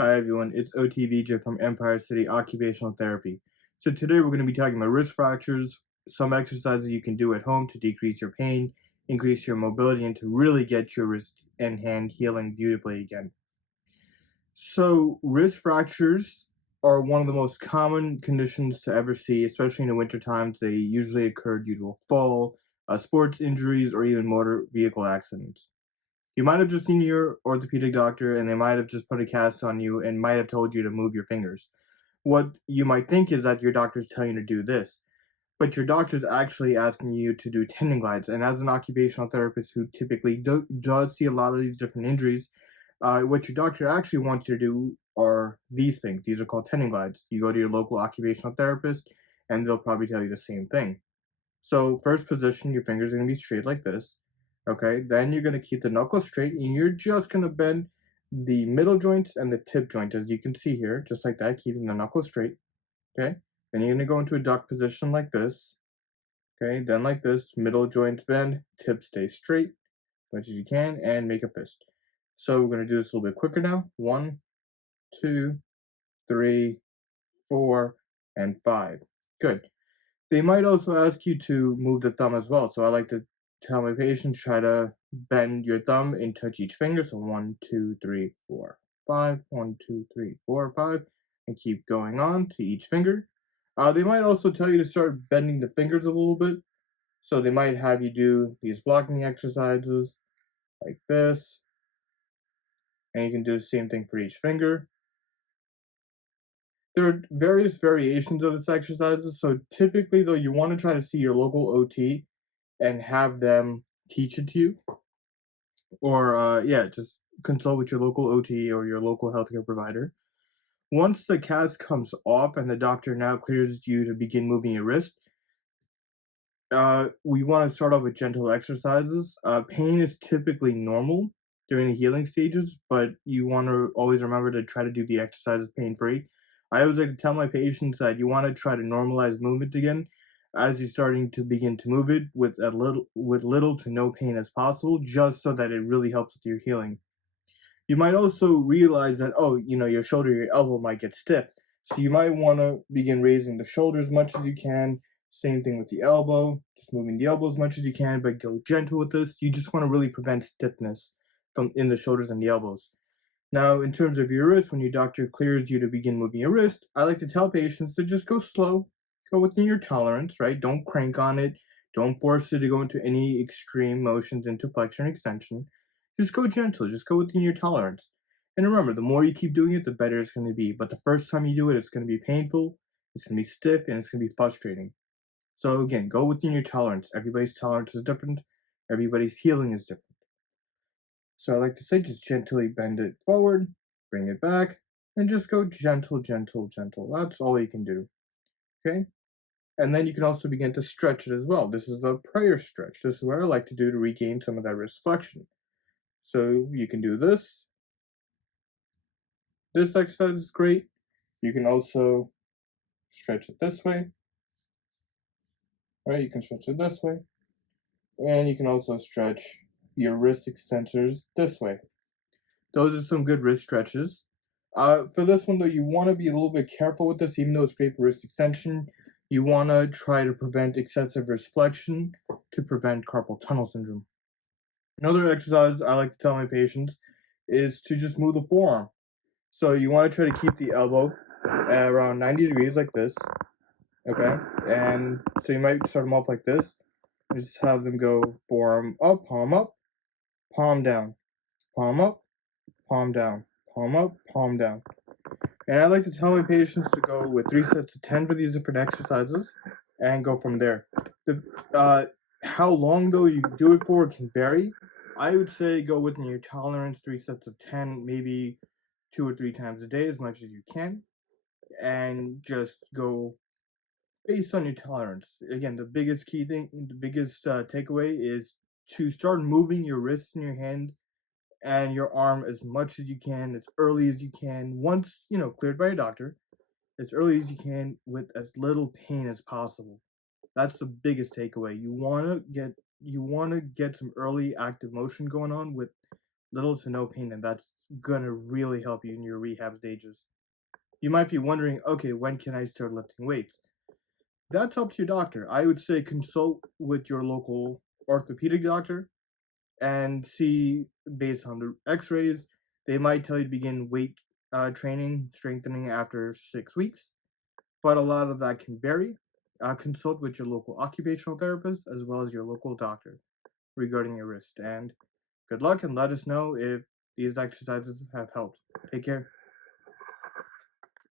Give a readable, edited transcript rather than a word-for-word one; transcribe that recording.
Hi everyone, it's Vijay from Empire City Occupational Therapy. So today we're going to be talking about wrist fractures, some exercises you can do at home to decrease your pain, increase your mobility, and to really get your wrist and hand healing beautifully again. So wrist fractures are one of the most common conditions to ever see, especially in the winter times. They usually occur due to a fall, sports injuries, or even motor vehicle accidents. You might have just seen your orthopedic doctor and they might have just put a cast on you and might have told you to move your fingers. What you might think is that your doctor's telling you to do this, but your doctor's actually asking you to do tendon glides. And as an occupational therapist who typically does see a lot of these different injuries, what your doctor actually wants you to do are these things. These are called tendon glides. You go to your local occupational therapist and they'll probably tell you the same thing. So first position, your fingers are going to be straight like this. Okay, then you're going to keep the knuckles straight and you're just going to bend the middle joints and the tip joint as you can see here, just like that, keeping the knuckles straight. Okay, then you're going to go into a duck position like this. Okay, then like this, middle joints bend, tip stay straight as much as you can, and make a fist. So we're going to do this a little bit quicker now. 1, 2, 3, 4, and 5. Good. They might also ask you to move the thumb as well. So I like to tell my patients try to bend your thumb and touch each finger. So 1, 2, 3, 4, 5. 1, 2, 3, 4, 5, and keep going on to each finger. They might also tell you to start bending the fingers a little bit. So they might have you do these blocking exercises like this, and you can do the same thing for each finger. There are various variations of this exercises. So typically, though, you want to try to see your local OT and have them teach it to you, or yeah, just consult with your local OT or your local healthcare provider. Once the cast comes off and the doctor now clears you to begin moving your wrist, we want to start off with gentle exercises. Pain is typically normal during the healing stages, but you want to always remember to try to do the exercises pain free. I always like to tell my patients that you want to try to normalize movement again as you're starting to begin to move it with little to no pain as possible, just so that it really helps with your healing. You might also realize that, oh, your shoulder, your elbow might get stiff. So you might want to begin raising the shoulder as much as you can. Same thing with the elbow, just moving the elbow as much as you can, but go gentle with this. You just want to really prevent stiffness from in the shoulders and the elbows. Now, in terms of your wrist, when your doctor clears you to begin moving your wrist, I like to tell patients to just go slow, go within your tolerance, right? Don't crank on it. Don't force it to go into any extreme motions into flexion and extension. Just go gentle, just go within your tolerance. And remember, the more you keep doing it, the better it's going to be. But the first time you do it, it's going to be painful, it's going to be stiff, and it's going to be frustrating. So again, go within your tolerance. Everybody's tolerance is different. Everybody's healing is different. So I like to say just gently bend it forward, bring it back, and just go gentle, gentle, gentle. That's all you can do. Okay? And then you can also begin to stretch it as well. This is the prayer stretch. This is what I like to do to regain some of that wrist flexion. So you can do this. This exercise is great. You can also stretch it this way. Right? You can stretch it this way. And you can also stretch your wrist extensors this way. Those are some good wrist stretches. For this one, though, you want to be a little bit careful with this, even though it's great for wrist extension. You want to try to prevent excessive wrist flexion to prevent carpal tunnel syndrome. Another exercise I like to tell my patients is to just move the forearm. So you want to try to keep the elbow at around 90 degrees like this, okay? And so you might start them off like this. Just have them go forearm up, palm down, palm up, palm down, palm up, palm down. And I like to tell my patients to go with 3 sets of 10 for these different exercises and go from there. How long, though, you do it for can vary. I would say go within your tolerance, 3 sets of 10, maybe 2 or 3 times a day, as much as you can, and just go based on your tolerance. Again, the biggest takeaway is to start moving your wrist and your hand and your arm as much as you can, as early as you can, once, cleared by a doctor, as early as you can with as little pain as possible. That's the biggest takeaway. You want to get some early active motion going on with little to no pain, and that's gonna really help you in your rehab stages. You might be wondering, okay, when can I start lifting weights? That's up to your doctor. I would say consult with your local orthopedic doctor and see based on the x-rays. They might tell you to begin weight training, strengthening after 6 weeks, but a lot of that can vary. Consult with your local occupational therapist as well as your local doctor regarding your wrist. And good luck, and let us know if these exercises have helped. Take care.